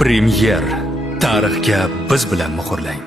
Premyer tarixga biz bilan muhrlang.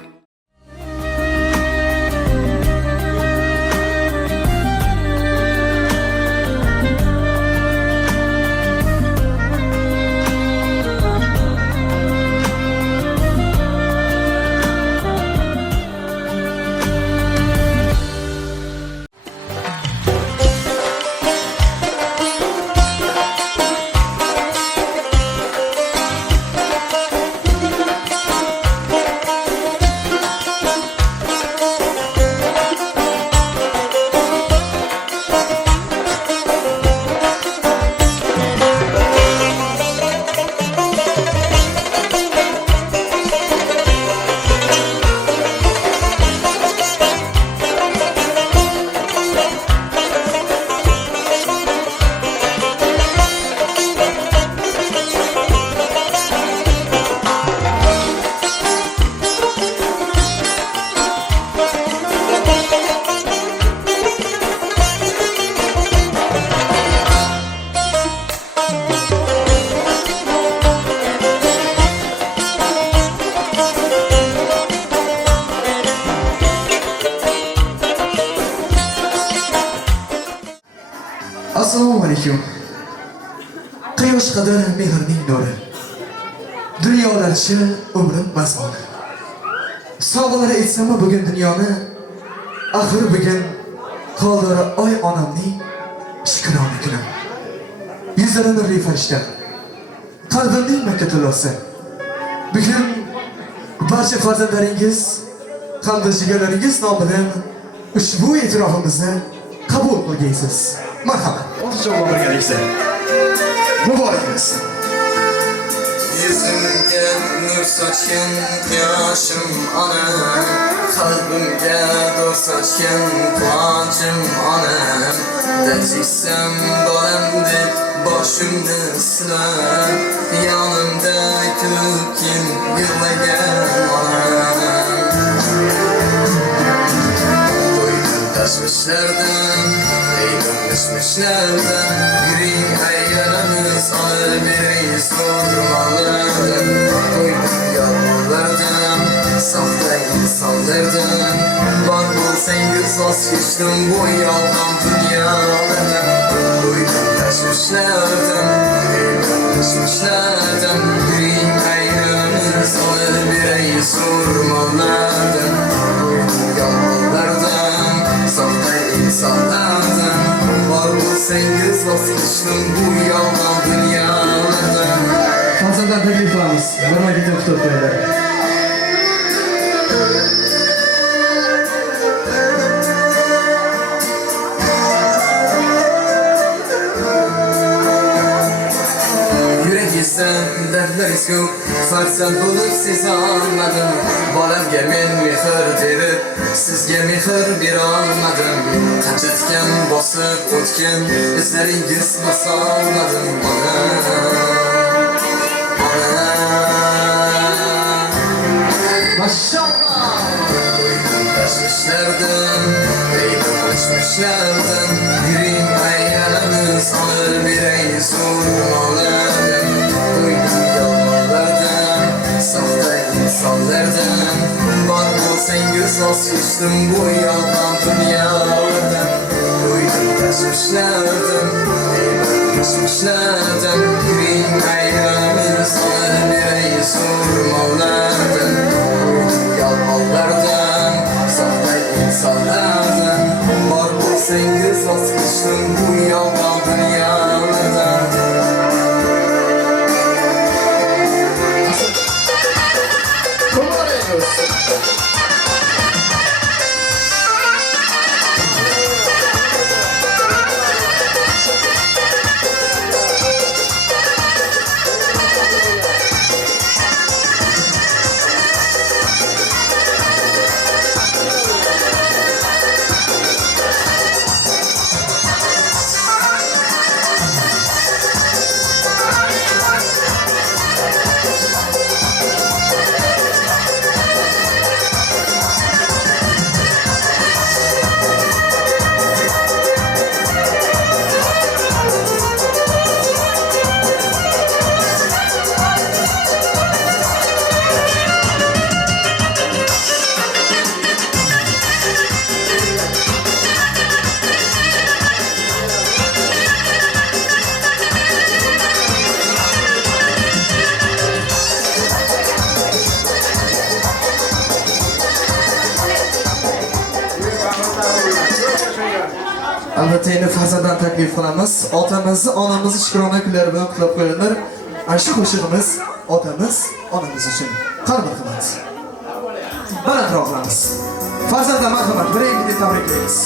Assalomu alaykum. Quyosh qadar mehrning nuri. Dunyolarcha umrim mazmuni. Sog'lar aytsam bugun dunyoni, axir bugun qoldiri oy onamning shukrona kuni. Yuzlari nurli farishta. Qalbimning makkatulosi. Bugun barcha farzandlaringiz hamda jigarlaringiz nomidan ushbu e'tirofimizni qabul qilgansiz. Marhamat. O'zingizga birgalikda. Muborak bo'lsin. Yüzümge nur saçın yaşım anam, kalbimge dur saçın kıvancım anam. Deciksem balemde başımda siler, yanımda külkim yıllayan anam. Duydum taşmışlardan, eydum düşmüşlerden, yüreğim hayalimiz alır bireyiz durmalardan. Duydum yağmurlardan, sahte insanlardan, var bulsan göz vazgeçtim bu yaldan dünyalardan. Duydum taşmışlardan, eydum düşmüşlerden, yüreğim hayalimiz alır bireyiz durmalardan. Duydum yağmurlardan, sahte insanlardan, var bulsan göz vazgeçtim bu yaldan dünyalardan. Farzandlar taklif qilamiz. Nurmaga to'xtab qo'yinglar. Yürek isen dertleriz ko'p, farzand bo'lib siza olmadim. Bolamga men mehr berib, sizga mehr bera olmadim. Qancha tikan bosib o'tgan, izlaringiz bosa olmadim. Maşallah. Duydum taşmışlardan, eydum düşmüşlerden, yüreğim hayalimiz alır bireyiz durmalardan. Duydum yalvarlardan, sahte insanlardan, var bulsan göz vazgeçtim bu yalan dünyalardan. Duydum taşmışlardan, eydum düşmüşlerden, yüreğim hayalimiz alır bireyiz durmalardan. Yalvarlardan, sahte insanlardan, var bulsan göz vazgeçtim bu yalan dünyalardan. Muborak bo'lsin. Albatta endi farzanddan taklif qilamiz. Otamizni, onamizni shukrona kunlari bilan qutlab qo'yinglar. Ana shu qo'shig'imiz otamiz, onamiz uchun. Qani marhamat. Balandroq qilamiz. Farzanddan marhamat, biringizni tabriklaymiz.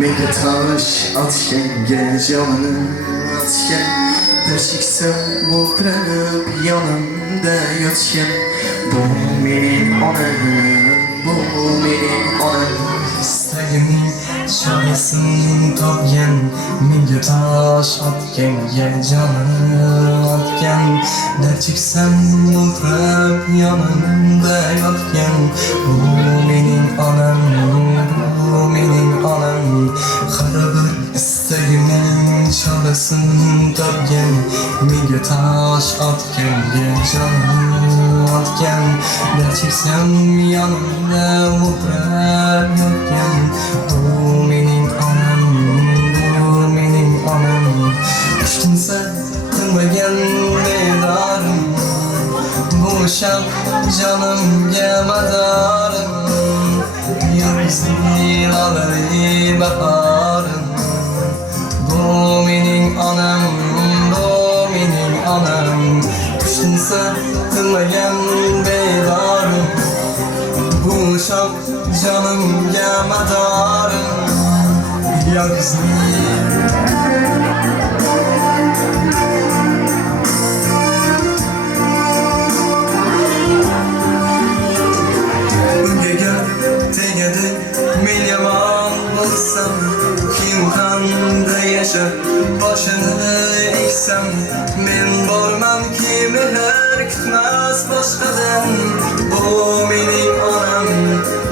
Menga tosh otganga jonini otgan Dashiksa mukrab yonimda yotgan Bu mening onam, bu mening onam Istagimning chorasini topgan Menga tosh otganga jonini otgan Darchiksam mukrab yonimda yotgan Bu mening onam, bu mening onam Har bir istagimning chorasini topgan Menga tosh otganga jonini otgan Darchiksam yonimda mukrab yotgan Bu mening onam, bu mening onam Kuchtinsa tinmagan bedorim Bu sham jonimga madorim Yolg'izlik olari bahorim Bu mening onam, bu mening onam Kuchtinsa tinmagan bedorim Bu sham jonimga madorim Yolg'izlik tegadi men yomon bo'lsam kim qanday yashab boshini egsam men bormanki mehr kutmas boshqadan Bu mening onam,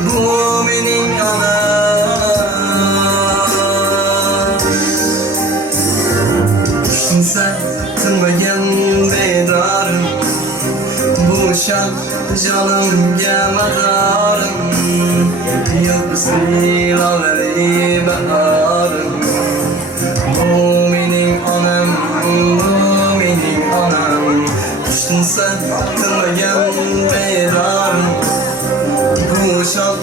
bu mening onam Tushunsa tinmagan bedorim Bu sham jonimga madorim Yolg'izlik olari bahorim Bu mening onam, bu mening onam Tushunsa tinmagan bedorim Bu sham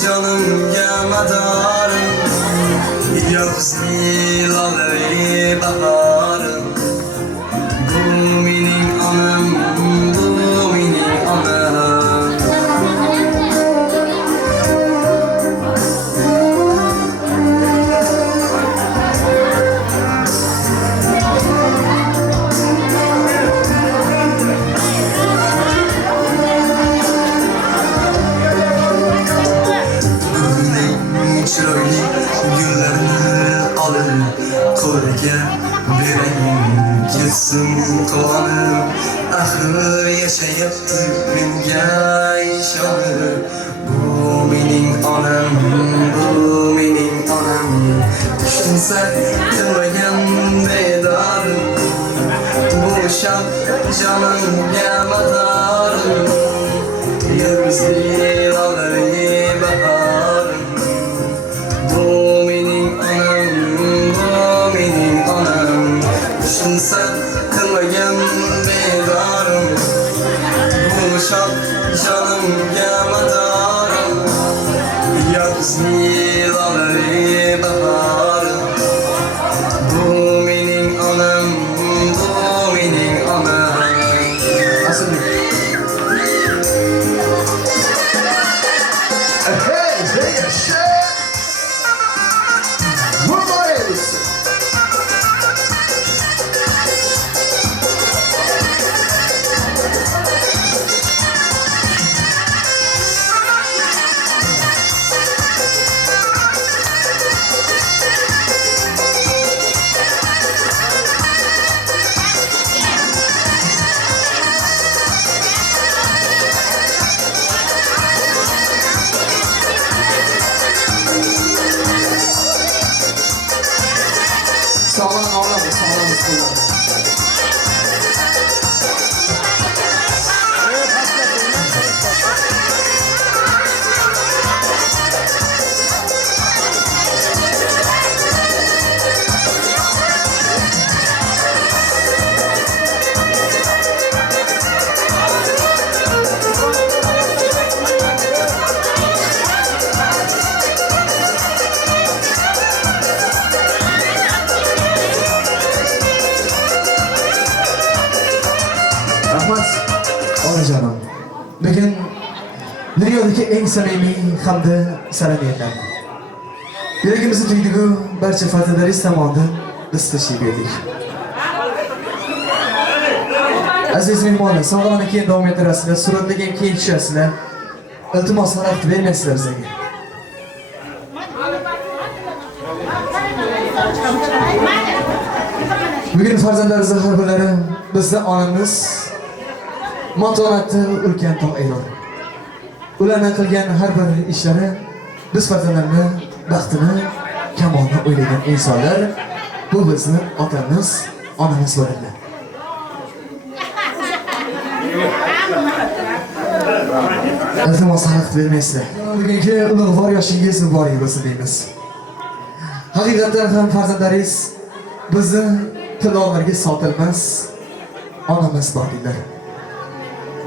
jonimga madorim Yolg'izlik olari bahorim Bu mening onam, bu mening onam chiroyli gullarni olib qo'liga berayim ketsin quvonib axir yashayapti menga ishonib Bu mening onam, bu mening onam Tushunsa tinmagan bedorim Bu sham jonimga madorim Yolg'izlik olari bahorim Bu mening onam, bu mening onam Tushunsa tinmagan bedorim Bu sham jonimga madorim Yolg'izlik olari bahorim Bu mening onam, bu mening onam Aslında. Hey, hey, shit! Mübarek olsun. Rahmat, onajonim. Bugun dunyodagi eng samimiy hamda salomiyatlar. Yuragimizni tuydigu barcha farzandlaringiz tomonidan biz tashrif etdik. Aziz mehmonlar, sog'lig'ini keyin davom ettirasizlar, suratlarga keyin tushasizlar. Iltimos xalaqit bermaysizlar bizga. Bugun farzandlarimizning har birlari bizni onamiz matonatni ulkan tog' ayyor. Ularning qilgan har bir ishlari biz farzandlarni baxtini, kamolini o'ylagan insonlar. Bu bizni otamiz, onamiz bo'ladi. Iltimos xalaqit bermaysizlar. Bugungi ulug'vor yoshingiz muborak bo'lsin deymiz. Haqiqatan ham farzandlaringiz bizni tilonlarga sotilmas onamiz bordilar.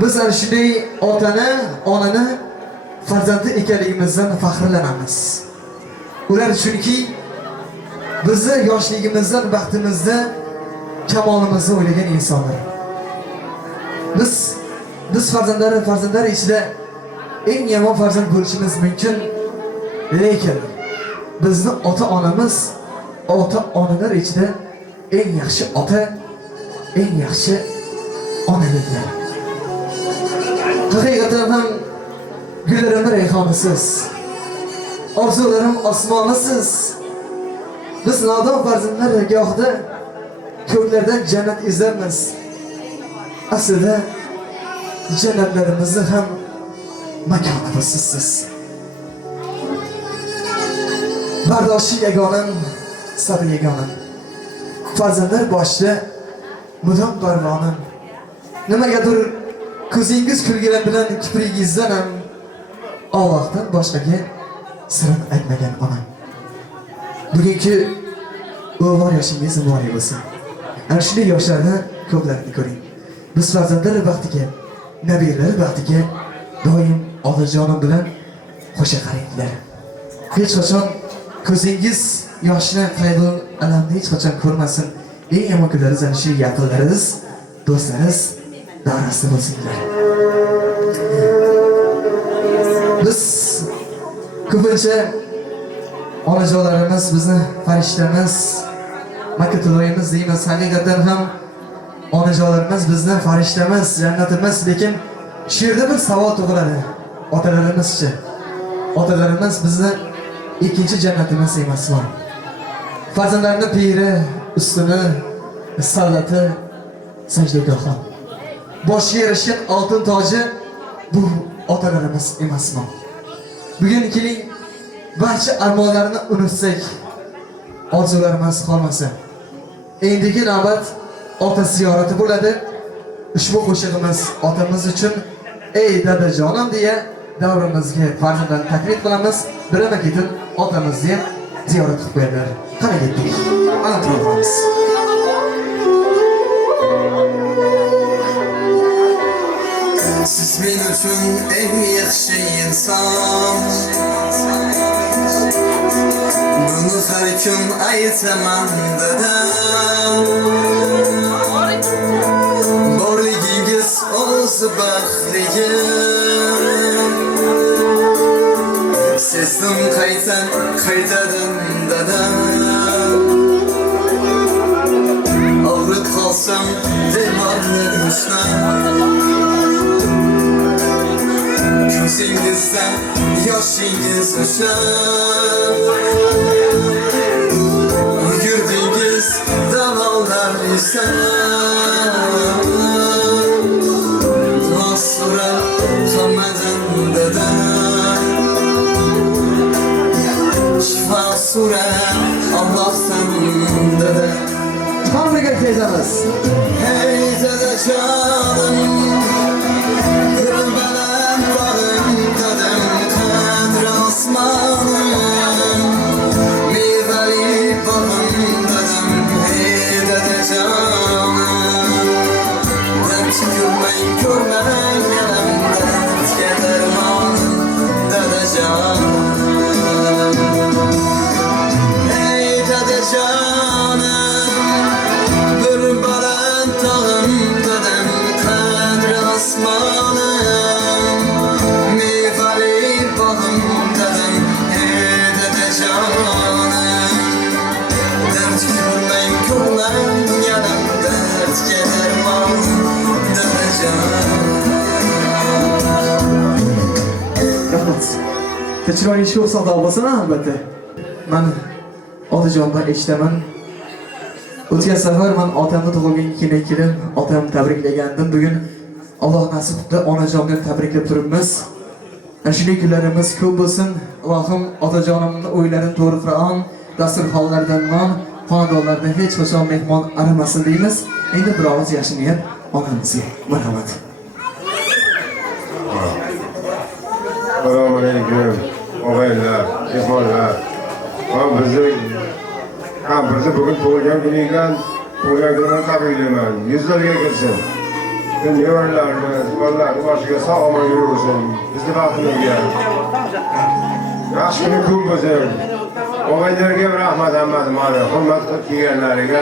Biz ana shunday otani, onani farzandi ekanligimizdan faxrlanamiz. Ular chunki bizni yoshligimizdan, baxtimizda kamolimizni o'ylagan insonlar. Biz farzandlar ichida eng yomon farzand bo'lishimiz mumkin, lekin bizni ota-onamiz, ota-onalar ichida eng yaxshi ota, eng yaxshi onalardir. Haqiqatan ham gullarim rayhonisiz, orzularim osmonisiz. Biz nodon farzandlar gohida ko'klardan jannat izlaymiz. Aslida jannatlarimizni ham makoni sizsiz. Bardoshi yagonam, sabr yagonam. Farzandlar boshida mudom parvonim. Nimagadir ko'zingiz kulgani bilan kiprigingizdan ham Allohdan boshqaga sirin aytmagan onam. Bugungi ulug'vor yoshingiz muborak bo'lsin. Ana shunday yoshlarni ko'plarini ko'ring. Biz farzandlar baxtiga, nabiralar baxtiga doim otajonim bilan qo'sha qaranglar. Hech qachon ko'zingiz yoshni, qayg'u, alamni hech qachon ko'rmasin. Eng yomon kunlaringiz ana shu yaqinlaringiz, do'stlaringiz davrasida bo'lsinlar. Biz ko'pincha onajonlarimiz bizni farishtamiz, makatuloyimiz deymiz. Haqiqatan ham onajonlarimiz bizni farishtamiz, jannatimiz, lekin shu yerda bir savol tug'iladi. Otalarimizchi? Otalarimiz bizni ikkinchi jannatimiz emasmi? Farzandlarning piri, ustuni, sallati, sajdagohi. Boshga yarashgan oltin toji bu otalarimiz emasmi? Bugun keling barcha armonlarni unutsak, orzularimiz qolmasa. Endigi navbat ota ziyorati bo'ladi. Ushbu qo'shig'imiz otamiz uchun ey dadajonim deya davrimizga farzandlarni taklif qilamiz. Birama ketib otamizni ham ziyorat qilib qo'yadilar. Qani ketdik. Ana turamiz. Siz men uchun eng yaxshi inson. Buni har kun aytaman dadam. Borligingiz o'zi baxtligim. Sezdim qaytadan dadam. Og'rit qolsam devorni ushlab. Ko'zingizdan yoshingiz o'chib. Yurdingiz dalolar istab. Masura hammadan dadam. Shifa sura Allohdan dadam. Hammaga tezamiz. Hey dadajonim. Canım bir baran tağım dedem Chiroyli ish sado bo'lsin albatta. Men otajondan eshitaman. O'tgan safar men otamni tug'ilgan kuniga kelib, otamni tabriklagandim. Bugun Alloh nasib qildi, onajonga tabriklab turibmiz. Shunday kunlarimiz ko'p bo'lsin. Allohim otajonimning o'ylarini to'g'ri qilgan, dasturxonlardan non, xonadonlarda hech qachon mehmon aramasin deymiz. Endi bir og'iz yashinib onamizga marhamat. Assalomu alaykum. Og'aylar, mehmonlar. Bizni bugun tug'ilgan kuniga tabriklayman. Yuzlarga kirsin. Nevarlarimiz, bolalarni boshiga sog'-omon yuraversin. Bizni baxtimizga. Yaxshi kuni ko'p bo'lsin. Og'aylarga rahmat hammadim, hurmat qilib kelganlariga.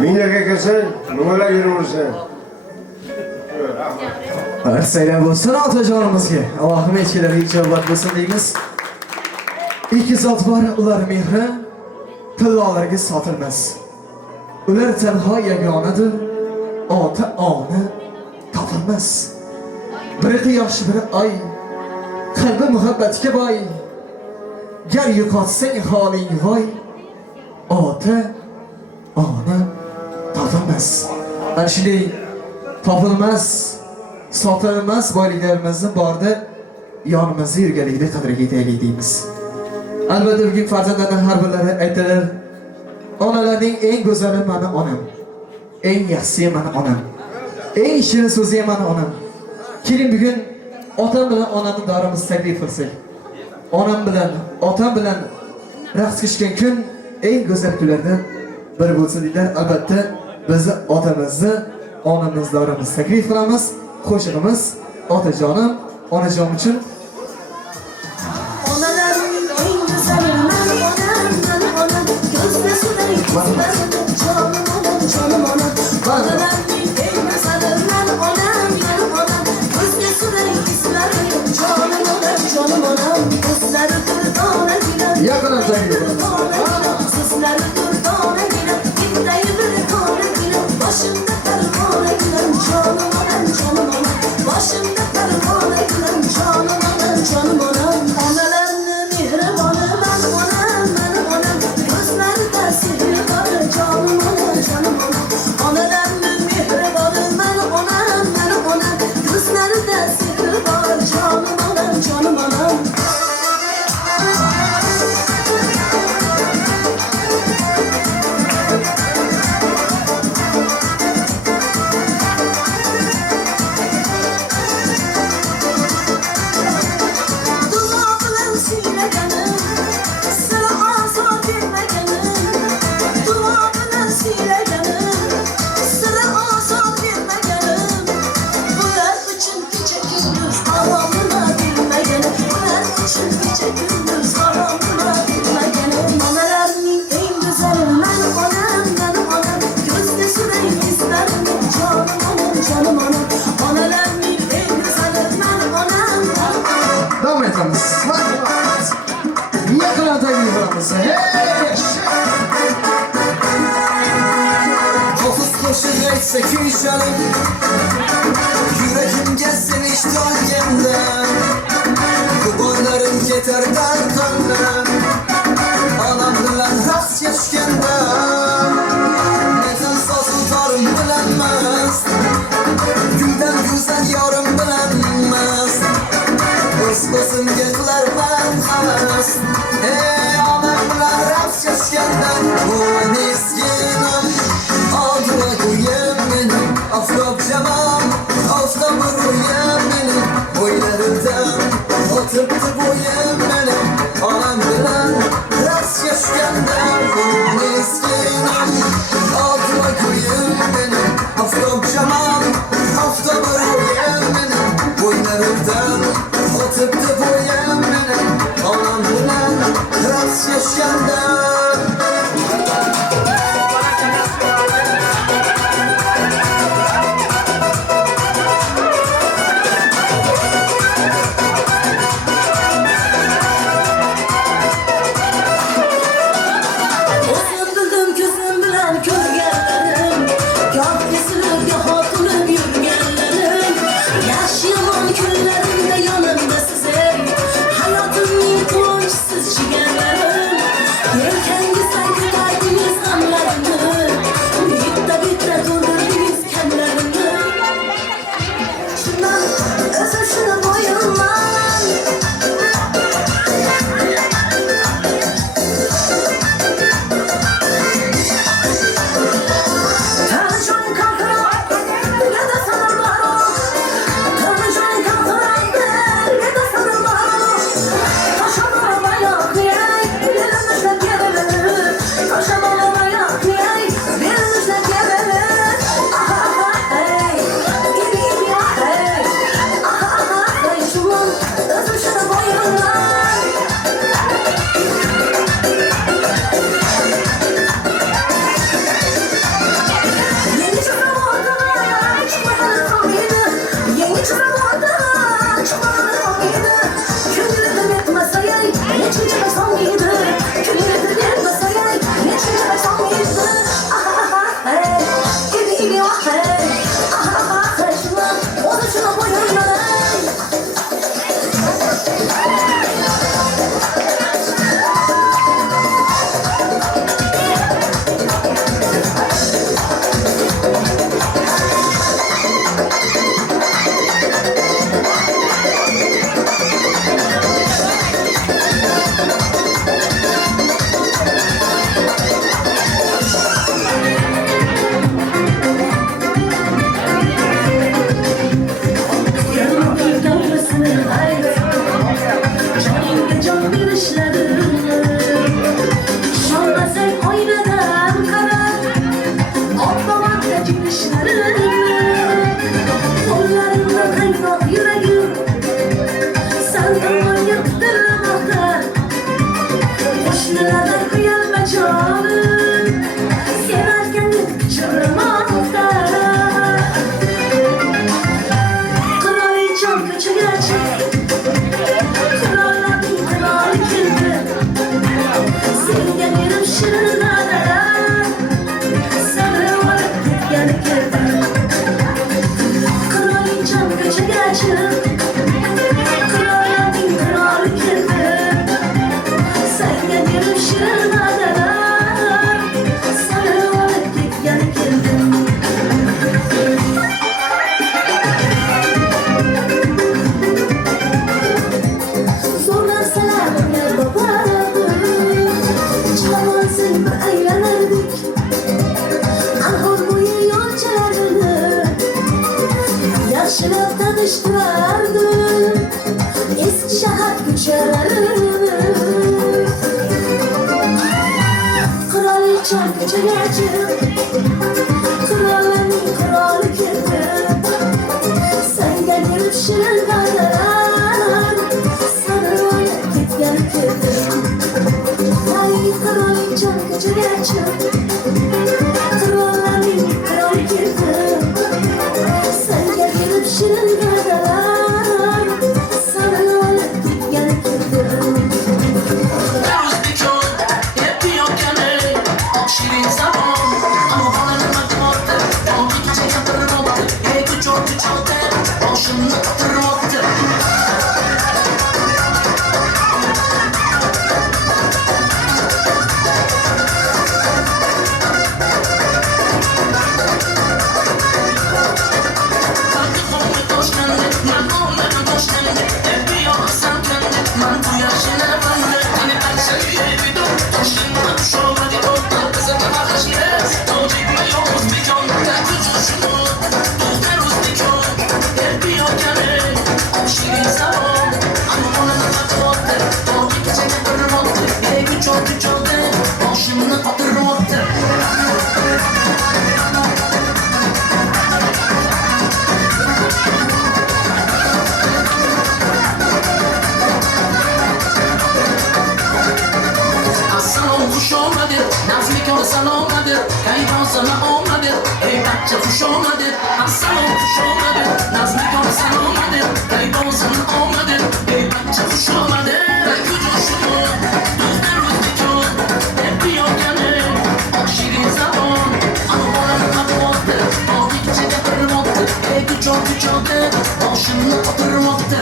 Minglarga kirsin, nimalar yuraversin. Saylan bo'lsin otajonimizga. Allohim echkilariga ijobat bo'lsin deymiz. Ikki zot bor, ular mehri tillolarga sotilmas. Ular tanho yagonadir, ota-ona topilmas. Biri quyosh, biri oy, qalbi muhabbatga boy. Gar yo'qotsang holing voy, ota-ona topilmas. Ana shunday topilmas, sotilmas boyliklarimizni borda yonimizda yurganligida qadriga yetaylik deymiz. Albatta bugun farzandlarning har birlari aytadilar, onalarning eng go'zali meni onam, eng yaxshisi meni onam, eng shirin so'zi meni onam. Keling bugun otam bilan onamni darimizni taklif qilsak, onam bilan, otam bilan raqs qilishgan kun eng go'zal kunlardan biri bo'lsin deydilar. Albatta bizni otamizni, onamizni darimizni taklif qilamiz. Qo'shig'imiz otajonim, onajon uchun. Onalarning eng go'zali meni onam, ko'zda suray jonim onam. Onalarning eng go'zali meni onam, ko'zda suray jonim onam. Ko'zlari durdona gilar, Yaqindan taklif so'zlari durdona gilar, bittayi bir kona gilar, boshimda parvona gilar, jonim onam. Başımda parvona gilar, jonim onam. Onalarni mehriboni men onam, ko'zlarida sehri bor, jonim onam. Onalarni mehriboni men onam, ko'zlarida sehri bor, jonim onam. Davom etamiz. Yaqindan taklif qilamiz. Hafız qo'shiq aytsa kuyshalim, yuragimga sevinch to'lganda, qurbonlarim ketar darqandan, onam bilan raqs yashganda, metan so'zu torim bilan mast, guldan go'zal yorim bilan mast, o'z-o'zimga qilarman havas. Onam bilan raqs yashganda, bu meskinam Ağzına koyayım beni, afrob camam, oftan vuruyum beni, boylarından oturttu boyum beni, anam bilen rast yaşkandan, çocuğu Kralın kralı kirdi Sen gelip şırnadalar Sana alıp gitken kirdim Sonra selamını babadım Çamansın bir aylanırdık Ahur boyu yol çağırdı Yaşına tanıştırardı Eski şahap güçlerini Kraliçem geçecek Kralın kralı kirdi Sen gelip şırıngadan Sana alıp gitken kirdim Ay kraliçem geçecek Kralın kralı kirdi Sen gelip şırıngadan Sana alıp gitken kirdim Şirin zaman ama bana ne bakmadı o gidecek hatırlamadı Ego çok çoğdu başımda hatırlamadı Kalkıp onu koşkandı ben onları koşkandı hep bir yolsan kendi ben bu yaşına bandı hani ben seni bir dur başımda şovladı o kızı bana kaçtı o cibime yoluz bir can derdi coşunu Duzlar uzdikiyor hep bir yokanı o şirin zaman ama bana ne bakmadı o gidecek hatırlamadı ego çok çoğdu başımda hatırlamadı Salon kuş olmadı, nazmik olsan olmadı Kayban sana olmadı, ey bahçe kuş olmadı Salon kuş olmadı, nazmik olsan olmadı Kayban sana olmadı, ey bahçe kuş olmadı Rakı coşudu, duzlar uzdikiyor hep bir yokanı o şirin zaman ama bana ne bakmadı o gidecek hatırlamadı ego çok çoğdu başımda hatırlamadı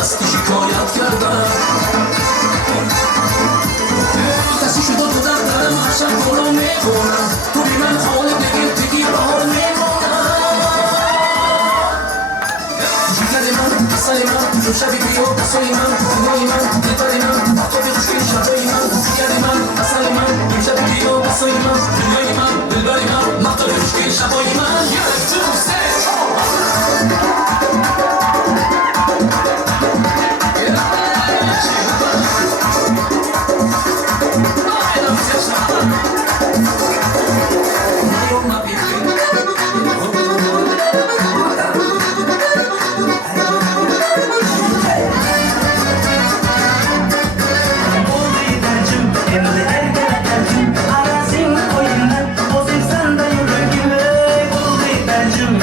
از کی شکایت کردم کسی شده بودم دارم هرچند برو میکنم تو بی من حالی بگیر دیگی بهار میکنم جیگر من اصل من جو شبی بیو بسای من دنیای من دلبر من تو بی خوشگل شبای من جیگر من اصل من جو شبی بیو بسای من دنیای من دلبر من مقدار خوشگل شبای من یک دو سه Arazin koyundan, bozayım sen de yüreğimi. Oldu bence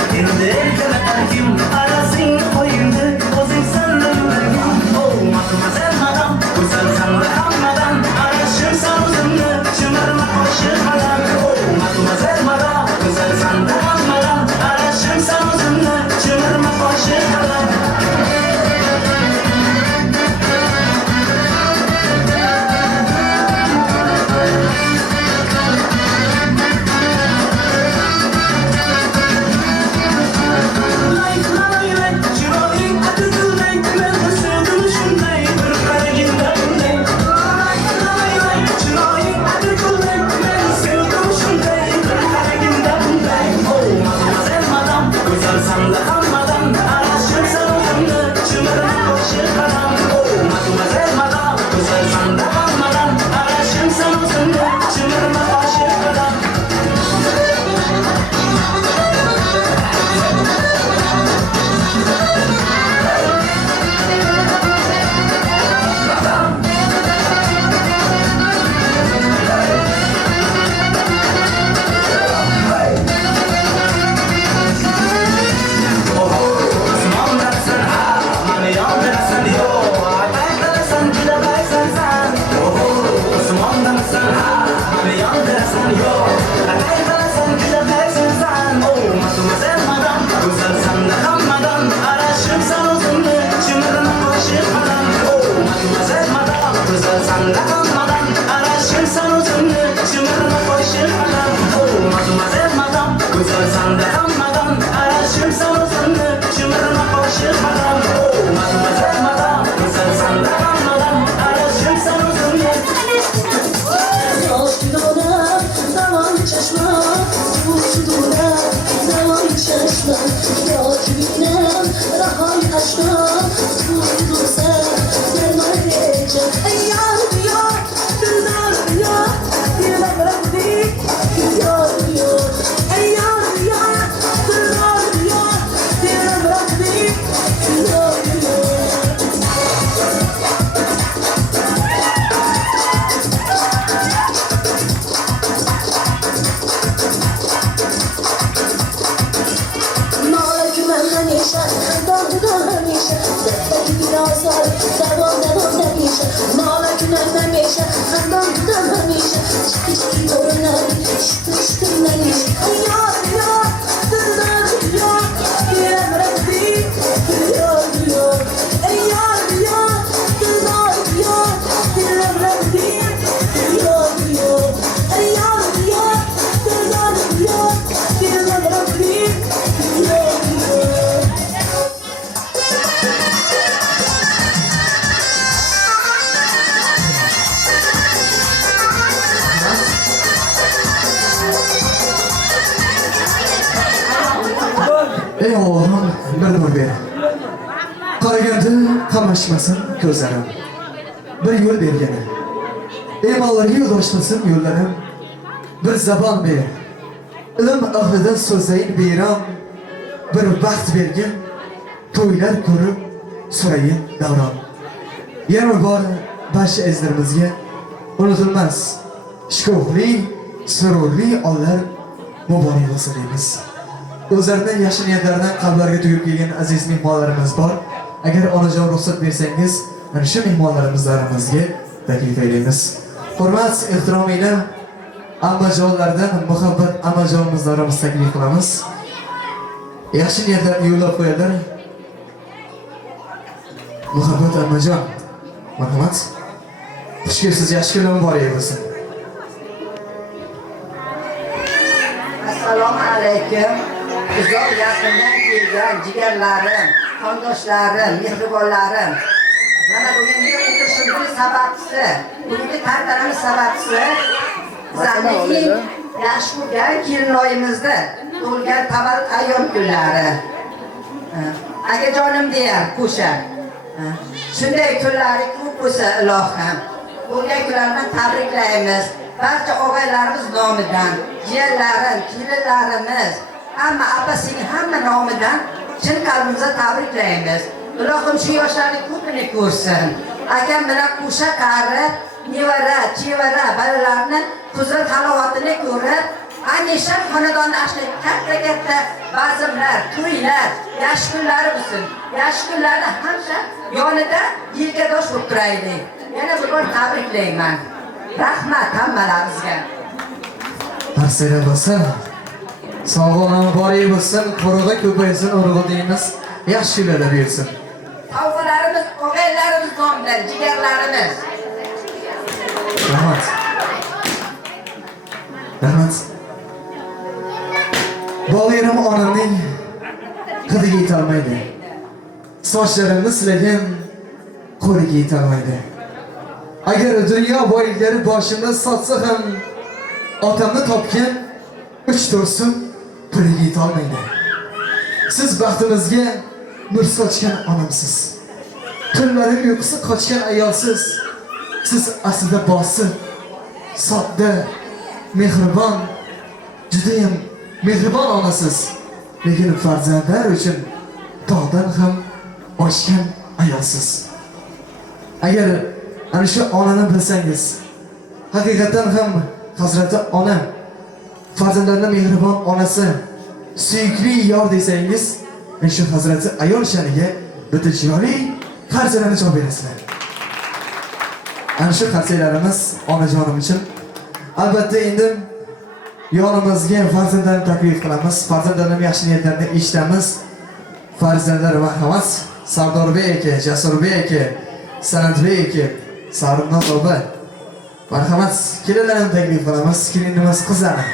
Devam demişe Mala günem demişe Handan günem demişe Çıkı torunlar Şıkı demiş Yar yar Dırlar yar Diyem Rabbi Yar yar Yar yar Dırlar yar Diyem Rabbi Yar yar Yar yar Dırlar yar Diyem Rabbi Yar yar Ey Allah'ım bir nur ber. Qaraganda qamashmasin ko'zlarim. Bir yo'l bergani. Ey mallarga yo'ldoshmasin yo'llarim. Bir zabon ber. Ilm ahlidan so'zayin beyram. Bir baxt bergin. To'ylar ko'rib surayin davron. Yana bor barcha izlarimizga unutilmas, shukuhli, sururli onlar muborak bo'lsin deymiz. O'zlaridan yaxshi niyatlaridan qalblarga to'yib kelgan aziz mehmonlarimiz bor. Agar onajon ruxsat bersangiz, ana shu mehmonlarimizga taklif aylaymiz. Hurmat, ehtirom ila ammajonlardan muhabbat ammajonimizlarimiz taklif qilamiz. Yaxshi niyatlarni yo'llab qo'yadilar. Muhabbat ammajon, marhamat. Xush kelibsiz, yaxshi kunlar muborak bo'lsin. Assalomu alaykum. Uzoq yaqindan kelgan jigarlarim, qondoshlarim, mehribonlarim. Mana bugungi o'tirishimizning sababchisi, bugungi tantanamiz sababchisi bizning yaxshi ko'rgan kelinoyimizda to'lgan tavallud ayyom kunlari. Akajonim deya qo'sha. Shunday kunlari ko'p bo'lsa ilohim. To'lgan kunlarni tabriklaymiz. Barcha og'aylarimiz nomidan, jiyanlarim, kelinlarimiz, hamma opa-singil hamma nomidan chin qalbimizdan tabriklaymiz. Ilohim shu yoshlarning ko'pini ko'rsin. Akam bilan qo'sha qari, nevara, chevara bolalarni huzur halovatini ko'rib, hamisha xonadonda ashlik katta bazmlar, to'ylar, yaxshi kunlari bo'lsin. Yaxshi kunlarda hamma yonida yelkadosh bo'lib turaylik. Yana bir bor tabriklayman. Rahmat hammalaringizga. Harsaylar bo'lsin. Sog'lom muborak bo'lsin, qurug'i ko'paysin, urug'i deymiz. Yaxshi kunlar bersin. Avvalarimiz, o'g'aylarimiz nomidan, jigarlarimiz. Rahmat. Rahmat. Bolalim onamning hidiga yetolmaydi. Sochlarimni silagan qo'liga yetolmaydi. Agar dunyo boylari boshimda sotsa ham otamni topgan 3-4 so'm puliga yetolmaydi. Siz baxtimizga nur sochgan onamsiz. Tunlarim uyqusi qochgan ayolsiz. Siz aslida bosiq, sodda, mehribon, judayam mehribon onasiz. Lekin farzandlar uchun tog'dan ham oshgan ayolsiz. Agar ana shu onani bilsangiz, haqiqatan ham Hazrati ona, farzandlarning mehribon onasi, suyukli yor desangiz, shu Hazrati ayol shaniga bitta chiroyli qarzalarni chop berasizlar. Ana shu qarsaklarimiz onajonim uchun. Albatta endi yonimizga farzandlarni taklif qilamiz. Farzandlarning yaxshi niyatlarini eshitamiz. Farzandlar marhamat, Sardorbek aka, Jasurbek aka, Sanatbek aka, Sarinoz opa. Marhamat, kelinlarni taklif qilamiz. Kelinimiz qizlarni.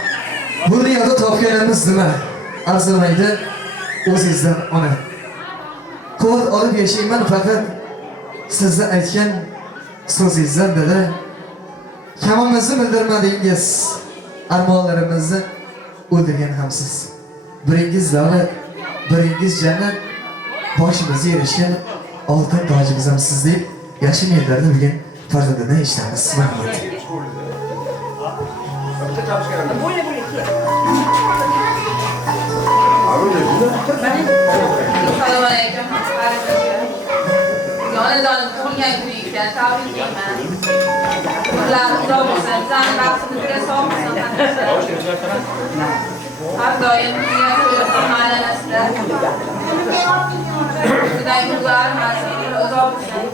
Bu dunyoda topganimiz nima? Arzimaydi o'zingizdan ona. Quvvat olib yashayman faqat sizga aytgan so'zingizdan dedi. Kamimizni bildirmadingiz. Armonlarimizni o'ldirgan hamsiz. Biringiz davlat, biringiz jannat, boshimizga erishgan oltin tojimiz ham siz deb yaxshi niyatlarni bugun farzandlardan eshitamiz. Rahmat. Assalomu alaykum. Yonidan tug'ilgan kuningizga tabriklayman. Ular uzoq bo'lsin, bizlarning baxtimizga sog' bo'lsin. Har doim ma'lanasida. Xudoy ular uzoq bo'lsin.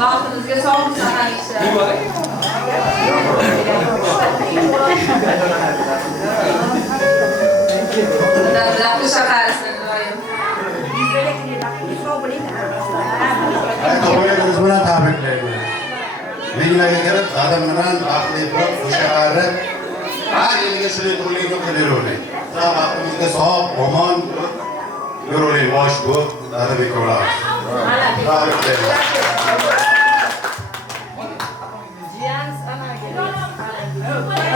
Baxtimizga sog' bo'lsin hamisha. Davlat shaharsin doim. Biz bilan tabriklaymiz. Minglarga kirib, qadam bilan baxtli bo'lib, xushxabarni har yilga shunday turliga qilaveraylik. Vaqtimizga sog', omon yuraylik, bosh bu dadabek bo'lamiz. Tabriklaymiz.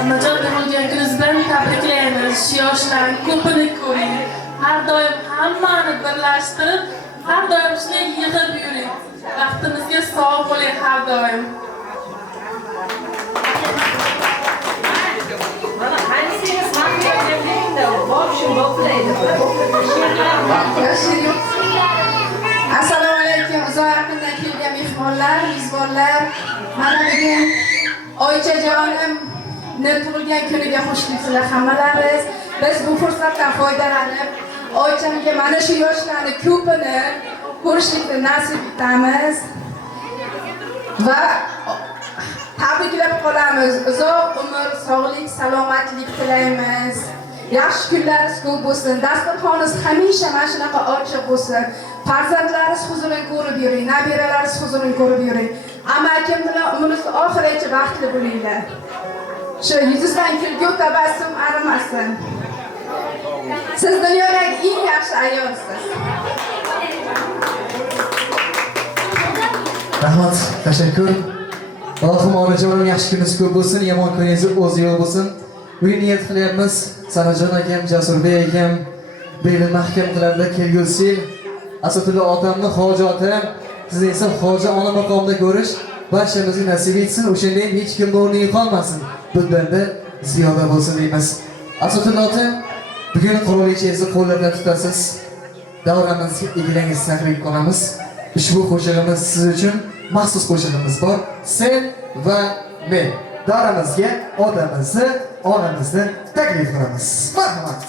Annajon tug'ilgan kuningiz bilan tabriklaymiz. Shu yoshlarni ko'pini ko'ring. Har doim hammani birlashtirib, har doim shunday yig'ib yuring. Vaqtimizga sog' bo'ling har doim. Assalomu alaykum. Uzoq yaqindan kelgan mehmonlar, mezbonlar. Mana bugun Oychajonim tug'ilgan kuniga xush kelibsizlar hammalaringiz. Biz bu fursatdan foydalanib, Oychamga mana shu yoshlarni ko'pini ko'rishlikni nasib etamiz. Va tabriklab qolamiz. Uzoq umr, sog'lik, salomatlik tilaymiz. Yaxshi kunlaringiz ko'p bo'lsin. Dasturxoningiz hamisha mana shunaqa ochiq bo'lsin. Farzandlaringiz huzurini ko'rib yuring, nabiralaringiz huzurini ko'rib yuring. Amakim bilan umringizni oxirigacha baxtli bo'linglar. Shu yuzingizdan kulgu tabassum arimasin. Siz dunyodagi eng yaxshi ayolsiz. Rahmat, tashakkur. Allohim onajonim yaxshi kuningiz ko'p bo'lsin, yomon kuningiz o'z yo'l bo'lsin. Bugun niyat qilyapmiz, Sanajon akam, Jasurbek akam belni mahkam qiladilar kelgusi yil. Asotulla otamni hoji otam, sizni esa hoji ona maqomida ko'rish barchamizga nasib etsin. O'shanda ham hech kim o'rniga qolmasin. Bundan-da ziyoda bo'lsin deymiz. Asotulla ota, bugun qurolchingizni qo'llardan tutasiz. Davramizga egilangiz taklif qilamiz. Ushbu qo'shig'imiz siz uchun maxsus qo'shig'imiz bor. Sen va men. Davramizga otamizni, onamizni taklif qilamiz. Marhamat.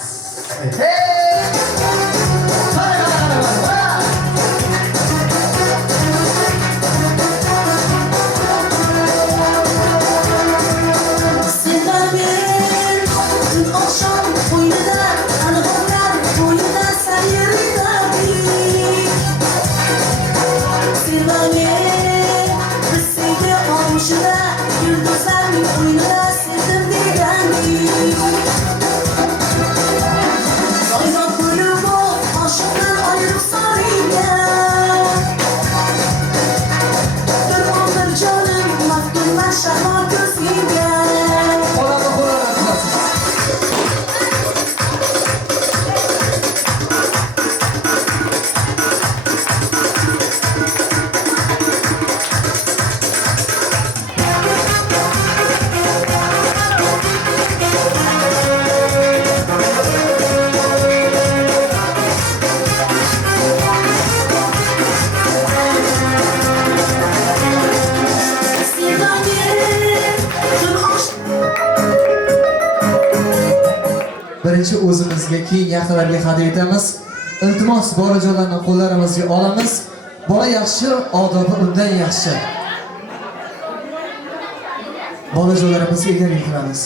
Birinchi o'zimizga, keyin yaqinlarga hadya etamiz. Iltimos bolajonlarni qo'llarimizga olamiz. Bola yaxshi, odobi undan yaxshi. Bolajonlarimizga egalik qilamiz.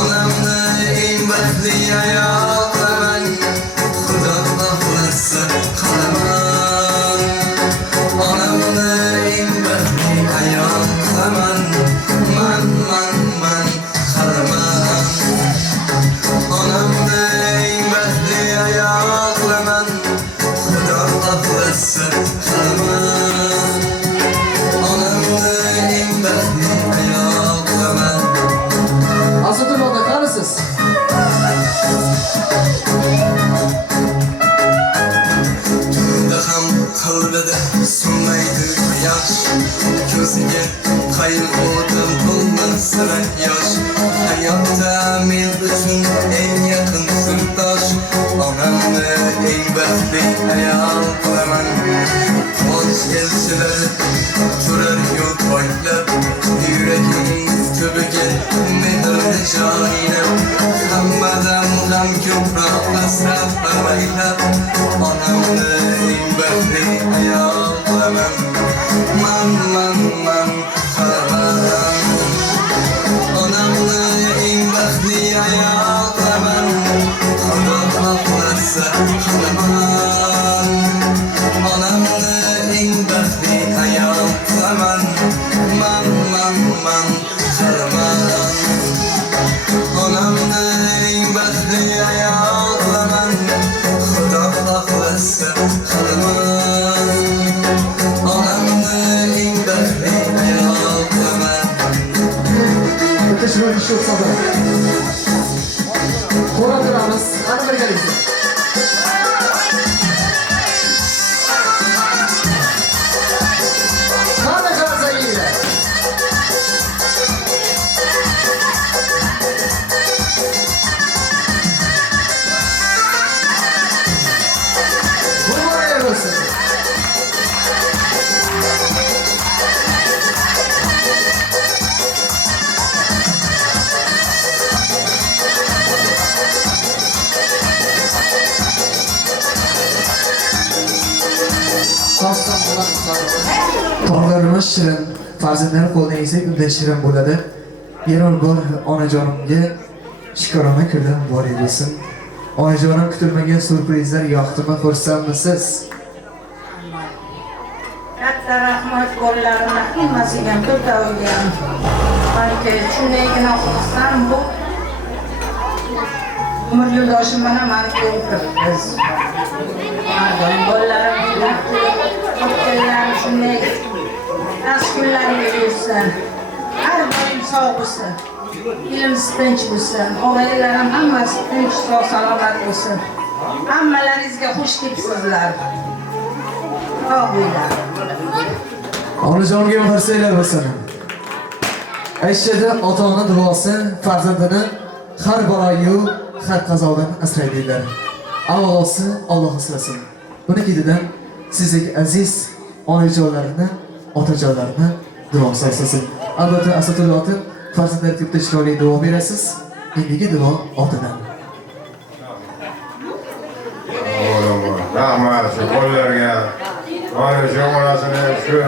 Onamni eng baxtli ayol qilaman, Xudo xohlasa qilaman. Onamni eng baxtli ayol qilaman, man qilaman. Onamni eng baxtli ayol qilaman, Xudo xohlasa qilaman. Onamni eng baxtli ayol qilaman. Asotulla ota, qarasiz. Tunda ham qalbida so'nmaydi quyosh, ko'ziga qayg'udan to'lmasa yosh. Hayotda men uchun eng yaqin sirdosh, onamni eng baxtli ayol qilaman. Quvonch elchilari turar yo'l poylab, yuragim tubiga nedir joyinam. Hammadan ham ko'proq asrab avaylab, onamni qilaman man qaraman onamni eng baxtli ayol qilaman Xudo xohlasa qilaman onamni eng baxtli ayol qilaman man qaraman onamni eng baxtli ayol qilaman Xudo xohlasa qilaman onamni eng baxtli ayol qilaman Teşekkür ederim. Ko'ramiz, ana birgalikda. Qani Jazairda. Muborak bo'lsin. Tog'larimiz shirin, farzandlar qo'ldan yesak undan shirin bo'ladi. Yana bir onajonimga shukrona kuni bor bo'lsin. Onajonim kutilmagan surprizlar yoqdimi, xursandmisiz? Katta rahmat qo'llarimni hammasiga to'ta olgan. Balki shundaygina xursand bu umr yo'ldoshim bilan meni ko'ribmiz. Qo'llarimni o'tganlarim shunday yaxshi kunlarga yursin. Har doim sog' bo'lsin. Dilimiz tinch bo'lsin. Oilalarimiz hammasi tinch, sog' salomat bo'lsin. Hammalaringizga xush kelibsizlar. Sog' bo'linglar. Onajonga xursandlar bo'lsin. Ayshada ota-ona duosi farzandini har baloyu har qazodan asraydilar. Avvalosi Alloh asrasin. Buni ketidan sizga aziz onajonlarni, otajonlarni duosi asrasin. Albatta Asadullo ota farzandlar ko'pda chiroyli duo berasiz. Endigi duo otadan. Rahmat shu qo'llarga. Mana shu onasini shu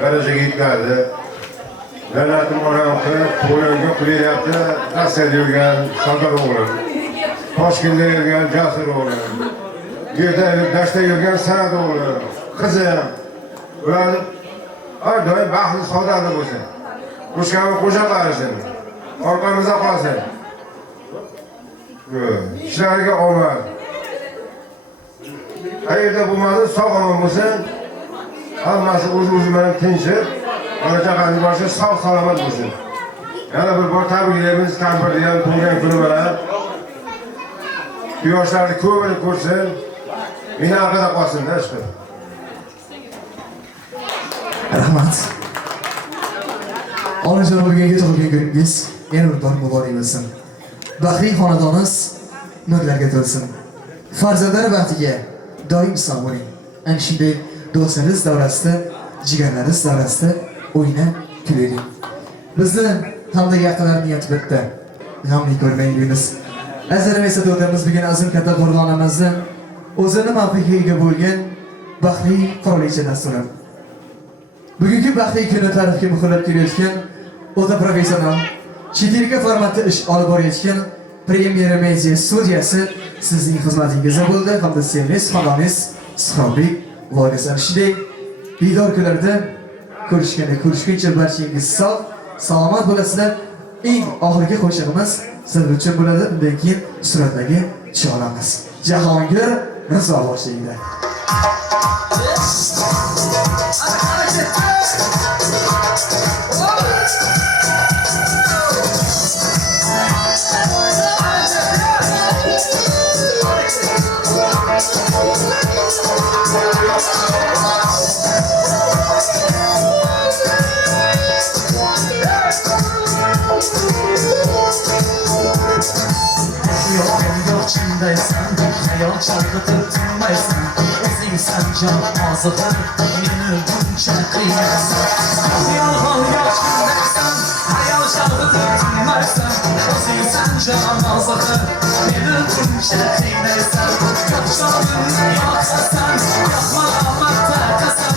darajaga yetkazdi. Jannatni onam qilib, qo'llarga qilyapti. Rossiyada yurgan Sardor o'g'lim. Toshkentda yurgan Jasur o'g'lim. Yerda dashta yurgan San'at o'g'lim. Qizim. Ular har doim baxtli saodatli bo'lsin. Qo'shqani qo'sha qarashin. Orqamizda qolsin. Ishlariga omad. Qayerda bo'lmadi, sog'-omon bo'lsin. Hammasi o'z-o'zi bilan tinchib, ona-chaqani boshi sog' salomat bo'lsin. Yana bir bor tabriklaymiz kampirni ham tug'ilgan kuni bilan. Yoshlarni ko'pini ko'rsin. Meni orqada qolsin-da ishqi. Rahmat. Onajon bugungi tug'ilgan kuningiz yana bir bor muborak bo'lsin. Baxtli xonadonimiz nurlarga to'lsin. Farzandlar baxtiga doim sog' bo'ling. Ana shunday do'stlaringiz davrasida, jigarlaringiz davrasida o'ynab kulaylik. Bizni hamda yaqinlar niyati bitta. G'amli ko'rmang deymiz. Azizlar esa do'stlarimiz bugun azim katta qo'rg'onimizni o'zini mavqiga ega bo'lgan baxtli qirolicha dasturi. Bugungi baxtli kuni tarixga muhrlab kelayotgan o'ta professional, chet elga formatda ish olib borayotgan Premier Media studiyasi sizning xizmatingizda bo'ldi. Hamda sevimli xonangiz Suxobek Voydasan. Shunday diydor kunlarda ko'rishguncha barchangiz sog', salomat bo'lasizlar. Eng oxirgi qo'shig'imiz siz uchun bo'ladi. Undan keyin suratlarga tusha olamiz. Jahongir Rizo boshlaydi. Hayal çalgıdır tınmaysan Özün sen can ağzıdır Yeni bunca kıyasın Yalhan yaşındaysan Hayal çalgıdır tınmaysan Özün sen can ağzıdır Yeni bunca kıyasın Kaçalım yaksasan Yakma rahmatta kasan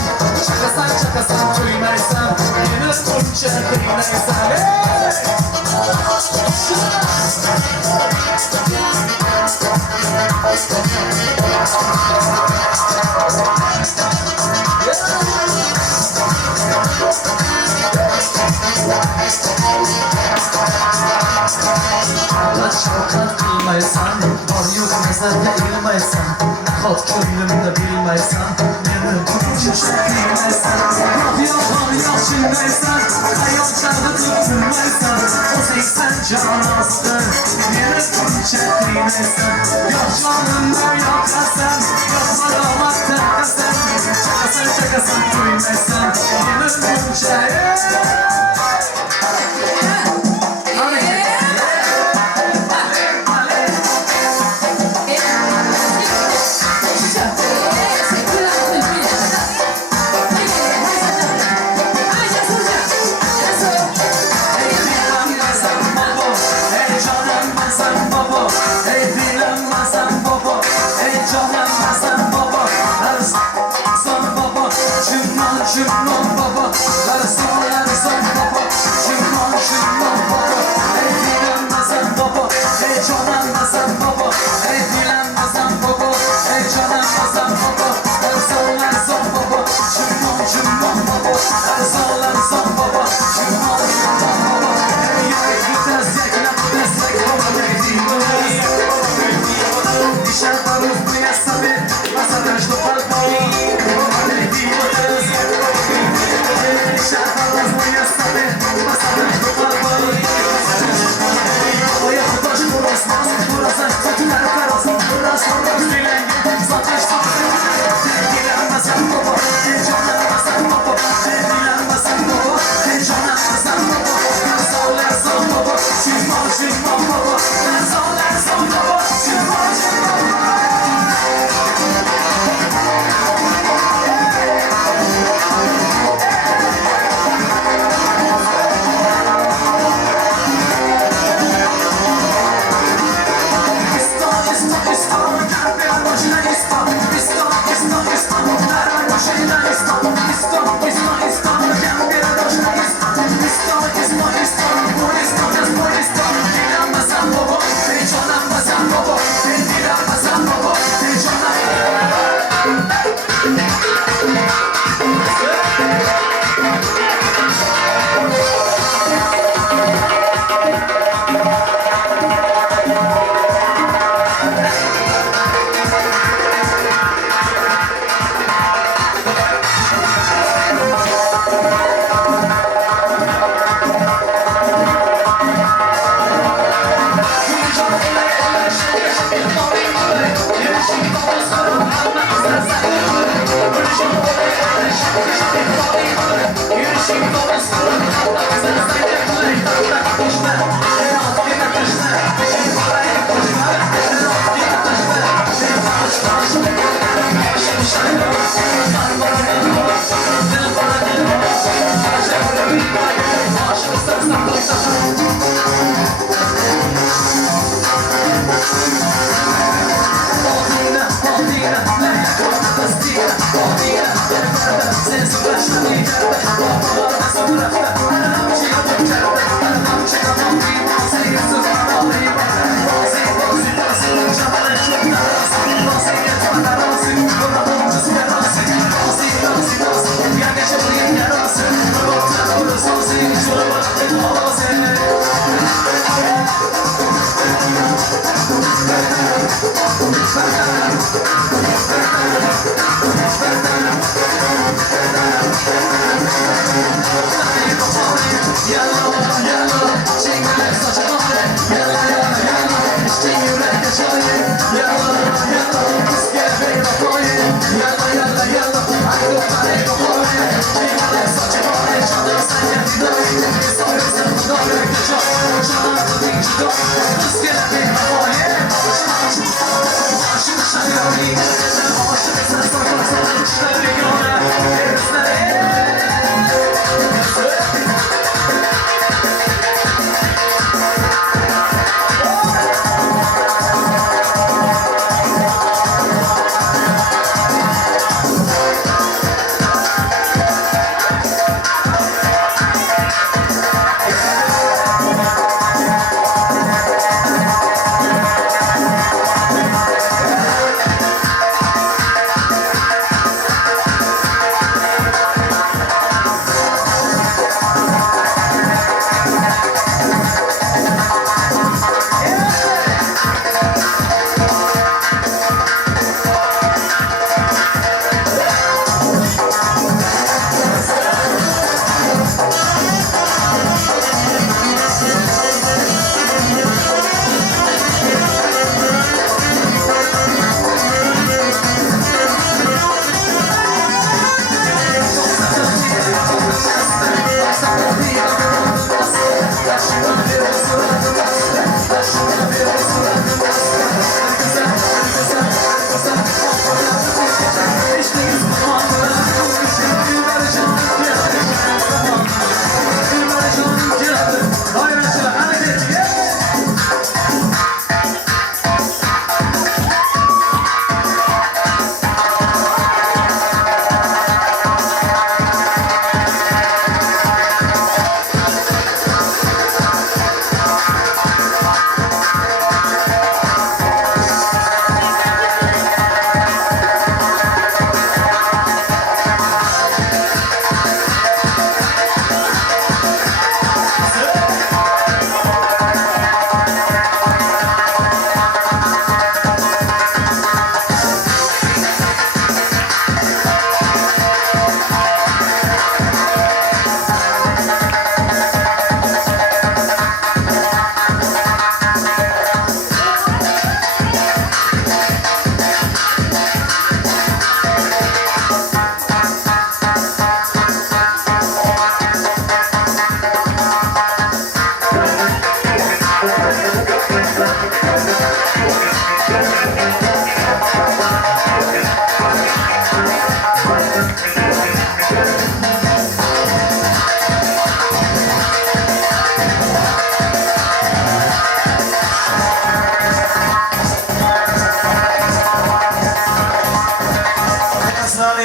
Şavkat qilmaysan, bor yo'q nazarga ilmaysan. Nahot ko'nglimda bilmaysan, meni tushuncha qilmaysan. Yolg'on yo'qshindaysan, hayotlarni tushunmaysan. O'zingsan jonosdir, meni buncha qiymaysan. Yo'q jonimni yoqasan, yo'q malomat taqasan. Chaqasan to'ymaysan, meni buncha Şımon baba, larson baba, şımon baba, ey dilanmazan baba, ey cananmazan baba, ey dilanmazan baba, ey cananmazan baba, larson baba, şımon baba, larson baba, şımon baba, ey yürek vites yaknak destek baba, ey dilanmazan, dışarılarız bu yasabi, masada что подпали, ey dilanmazan. Shut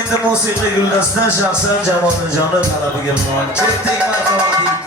endi musiqiy guldastan shaxsan Jamoljonov talabiga binoan ketdik marhamat.